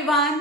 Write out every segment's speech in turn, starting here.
everyone.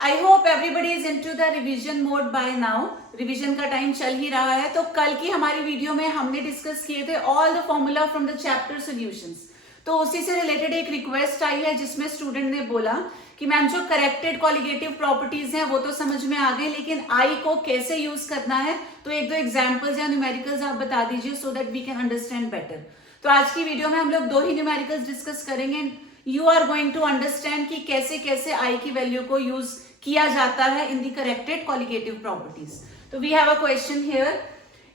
I hope everybody is into the revision mode by now. Revision का time चल ही रहा है, तो कल की हमारी वीडियो में हमने डिस्कस किए थे all the formula from the chapter solutions. तो उसी से रिलेटेड एक रिक्वेस्ट आई है जिसमें स्टूडेंट ने बोला कि मैम जो करेक्टेड कॉलिगेटिव प्रॉपर्टीज हैं वो तो समझ में आ गए, लेकिन आई को कैसे यूज करना है, तो एक दो एग्जांपल्स या न्यूमेरिकल्स आप बता दीजिए so that we can understand better. तो आज की वीडियो में हम लोग दो ही न्यूमेरिकल्स डिस्कस करेंगे। You are going to understand कि कैसे कैसे आई की वैल्यू को यूज किया जाता है in the corrected colligative properties. तो we have a question here.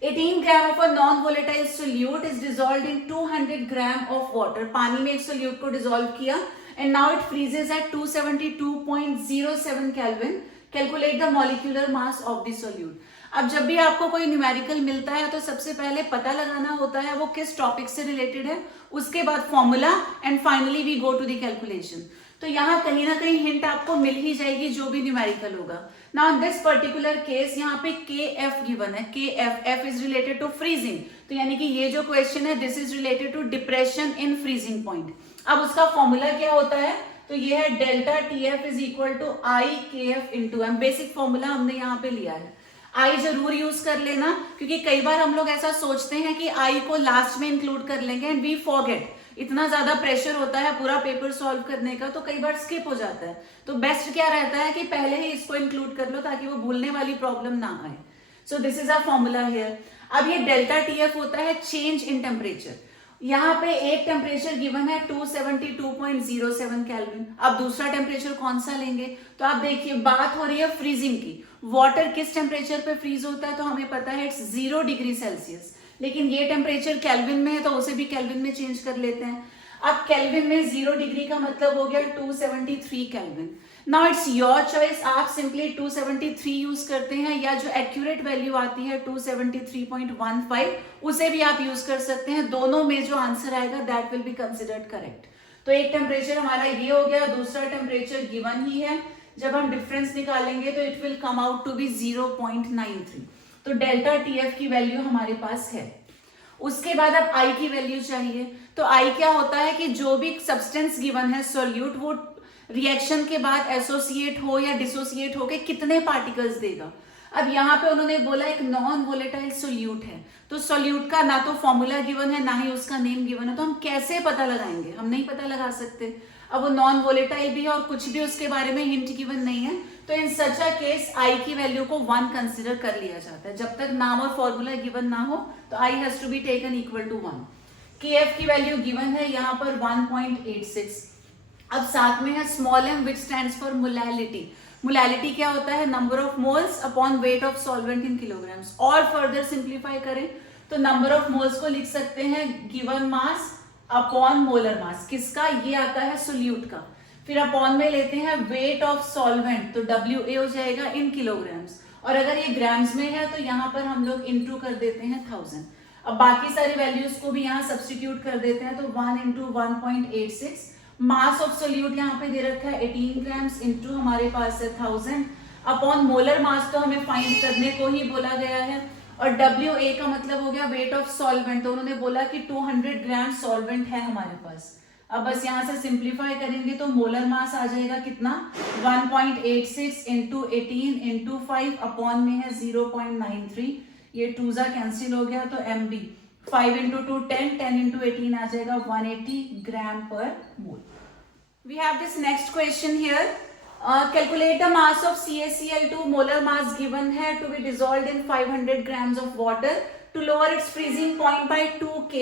18 gram of a non volatile solute is dissolved in 200 gram of water. पानी में एक सोल्यूट को डिसॉल्व किया and now it freezes at 272.07 kelvin. Calculate the molecular mass of the solute. अब जब भी आपको कोई न्यूमेरिकल मिलता है तो सबसे पहले पता लगाना होता है वो किस टॉपिक से रिलेटेड है, उसके बाद formula and finally we go to the calculation. तो यहाँ कहीं ना कहीं हिंट आपको मिल ही जाएगी जो भी न्यूमेरिकल होगा। Now in this particular case यहाँ पे KF गिवन है। KF is related to freezing, तो यानी कि ये जो क्वेश्चन है this is related to depression in freezing point. अब उसका फॉर्मूला क्या होता है, तो ये है delta TF is equal to I KF into M. Basic formula हमने यहाँ पे लिया है। आई जरूर यूज कर लेना, क्योंकि कई बार हम लोग ऐसा सोचते हैं कि आई को लास्ट में इंक्लूड कर लेंगे एंड वी फॉरगेट। इतना ज्यादा प्रेशर होता है पूरा पेपर सॉल्व करने का, तो कई बार स्किप हो जाता है। तो बेस्ट क्या रहता है कि पहले ही इसको इंक्लूड कर लो ताकि वो भूलने वाली प्रॉब्लम ना आए। So this is a formula here. अब ये डेल्टा TF होता है चेंज इन टेम्परेचर। यहाँ पे एक टेम्परेचर गिवन है 272.07 केल्विन। अब दूसरा टेम्परेचर कौन सा लेंगे, तो आप देखिए बात हो रही है फ्रीजिंग की। वाटर किस टेम्परेचर पे फ्रीज होता है, तो हमें पता है इट्स 0 डिग्री सेल्सियस, लेकिन ये टेम्परेचर केल्विन में है तो उसे भी केल्विन में चेंज कर लेते हैं। अब केल्विन में 0 डिग्री का मतलब हो गया 273 kelvin. Now it's your choice, आप सिंपली 273 यूज करते हैं या जो एक्यूरेट वैल्यू आती है 273.15 उसे भी आप यूज कर सकते हैं। दोनों में जो आंसर आएगा that will be considered correct. तो एक टेम्परेचर हमारा ये हो गया, दूसरा टेम्परेचर गिवन ही है। जब हम डिफरेंस निकालेंगे तो it will come out to be 0.93। तो डेल्टा TF की वैल्यू हमारे पास है। उसके बाद अब आई की वैल्यू चाहिए। तो आई क्या होता है कि जो भी सब्सटेंस गिवन है सोल्यूट, वो रिएक्शन के बाद एसोसिएट हो या डिसोसिएट हो के कितने पार्टिकल्स देगा। अब यहाँ पे उन्होंने बोला एक नॉन वोलेटाइल सोल्यूट है, तो सोल्यूट का ना तो फॉर्मूला गिवन है ना ही उसका नेम गिवन है, तो हम कैसे पता लगाएंगे, हम नहीं पता लगा सकते। अब वो नॉन वोलेटाइल भी है और कुछ भी उसके बारे में हिंट गिवन नहीं है, तो इन सच अ केस आई की वैल्यू को 1 कंसिडर कर लिया जाता है। जब तक नाम और फॉर्मूला गिवन ना हो तो I has to be taken equal to 1। KF की वैल्यू गिवन है यहाँ पर 1.86। अब साथ में है small m which stands for molality. Molality क्या होता है, number of moles upon weight of solvent in kilograms. और फर्दर सिंप्लीफाई करें तो नंबर ऑफ मोल्स को लिख सकते हैं given mass upon molar mass. किसका, ये आता है सोल्यूट का। फिर अपॉन में लेते हैं वेट ऑफ सॉल्वेंट, तो WA हो जाएगा इन किलोग्राम्स, और अगर ये ग्राम्स में है तो यहाँ पर हम लोग इंटू कर देते हैं 1000। अब बाकी सारी वैल्यूज को भी यहाँ सब्स्टिट्यूट कर देते हैं, तो 1 इंटू 1.86। मास ऑफ सोल्यूट यहाँ पे दे रखा है 18 ग्राम्स, इंटू हमारे पास है 1000 अपॉन मोलर मास तो हमें फाइंड करने को ही बोला गया है, और WA का मतलब हो गया वेट ऑफ सॉल्वेंट। तो उन्होंने बोला कि 200 ग्राम सॉल्वेंट है हमारे पास। अब बस यहाँ से सिंप्लीफाई करेंगे तो मोलर मास आ जाएगा कितना, 1.86 इंटू 18 इंटू 5 अपॉन में है 0.93। ये 2 कैंसिल हो गया, तो MB 5 इंटू 2 10, 10 इंटू 18 आ जाएगा 180 ग्राम पर mole. We have this next question here. Calculate the mass of CaCl2। Molar mass given है to be dissolved in 500 grams of water to lower its freezing point by 2K,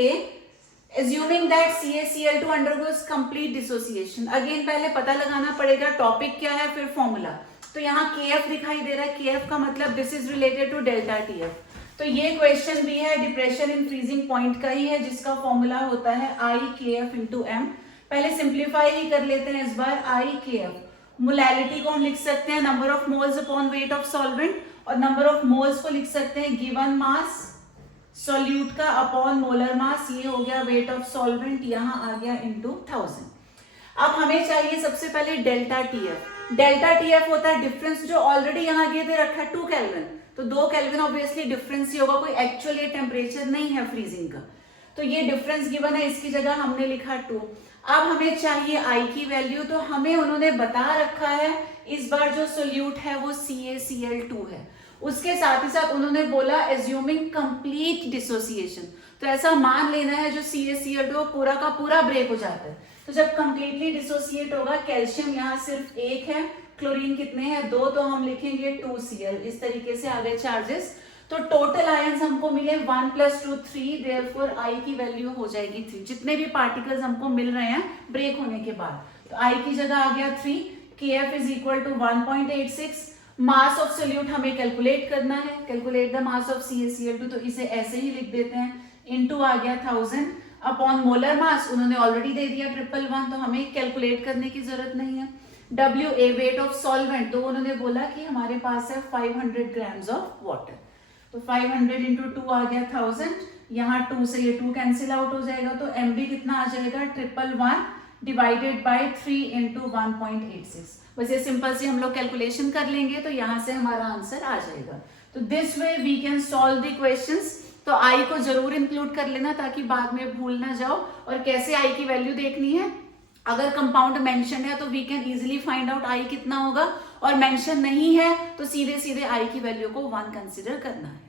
assuming that CaCl2 undergoes complete dissociation। Again पहले पता लगाना पड़ेगा topic क्या है, फिर formula. तो यहाँ KF दिखाई दे रहा है, KF का मतलब this is related to delta TF। तो ये क्वेश्चन भी है डिप्रेशन इन फ्रीजिंग पॉइंट का ही है, जिसका फॉर्मूला होता है I KF इंटू M। पहले सिंप्लीफाई ही कर लेते हैं इस बार। I KF मोलैलिटी को हम लिख सकते हैं number of moles upon weight of solvent, और नंबर ऑफ मोल्स को लिख सकते हैं गिवन मास सोल्यूट का अपॉन मोलर मास। ये हो गया वेट ऑफ सॉल्वेंट, यहाँ आ गया इंटू 1000। अब हमें चाहिए सबसे पहले डेल्टा TF। डेल्टा TF होता है डिफरेंस, जो ऑलरेडी यहाँ दे रखा है 2 केल्विन, तो 2 केल्विन ऑब्वियसली डिफरेंस ही होगा, कोई एक्चुअल ये टेम्परेचर नहीं है फ्रीजिंग का। तो ये डिफरेंस गिवन है, इसकी जगह हमने लिखा 2। अब हमें चाहिए आई की वैल्यू, तो हमें उन्होंने बता रखा है इस बार जो सोल्यूट है वो CaCl2 है। उसके साथ ही साथ उन्होंने बोला एज्यूमिंग कंप्लीट डिसोसिएशन, तो ऐसा मान लेना है जो CaCl2 पूरा का पूरा ब्रेक हो जाता है। तो जब कंप्लीटली डिसोसिएट होगा, कैल्शियम यहाँ सिर्फ 1 है, क्लोरीन कितने हैं 2, तो हम लिखेंगे 2Cl। इस तरीके से आ गए चार्जेस। तो टोटल आयंस हमको मिले 1 + 2 3, देयरफॉर आई की वैल्यू हो जाएगी 3। जितने भी पार्टिकल्स हमको मिल रहे हैं ब्रेक होने के बाद, तो आई की जगह आ गया 3। Kf = 1.86। मास ऑफ सोल्यूट हमें कैलकुलेट करना है, calculate the mass of CaCl2, तो इसे ऐसे ही लिख देते हैं, इनटू आ गया 1000 अपॉन मोलर मास उन्होंने ऑलरेडी दे दिया 111, तो हमें कैलकुलेट करने की जरूरत नहीं है। WA वेट ऑफ सॉल्वेंट, तो उन्होंने बोला कि हमारे पास है 500 ग्राम्स ऑफ वाटर, तो 500 × 2 आ गया 1000, यहाँ 2 से ये 2 कैंसिल आउट हो जाएगा, तो MB कितना आ जाएगा 111 डिवाइडेड बाय 3 × 1.86। बस ये सिंपल सी हम लोग कैलकुलेशन कर लेंगे तो यहाँ से हमारा आंसर आ जाएगा। तो this way we can solve the questions. तो आई को जरूर इंक्लूड कर लेना ताकि बाद में भूल ना जाओ। और कैसे आई की वैल्यू देखनी है, अगर कंपाउंड मेंशन है तो we can easily find out I कितना होगा, और मेंशन नहीं है तो सीधे सीधे आई की वैल्यू को 1 कंसिडर करना है।